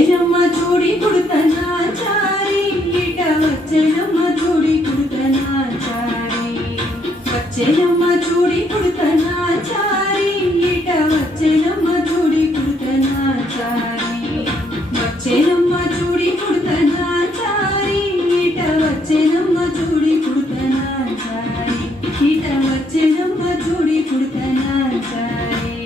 వచ్చేనమ్మ చూడి కుడుతనాచారి ఇట వచ్చేనమ్మ చూడి కుడుతనాచారి వచ్చేనమ్మ చూడి కుడుతనాచారి ఇట వచ్చేనమ్మ చూడి కుడుతనాచారి వచ్చేనమ్మ చూడి కుడుతనాచారి ఇట వచ్చేనమ్మ చూడి కుడుతనాచారి ఇట వచ్చేనమ్మ చూడి కుడుతనాచారి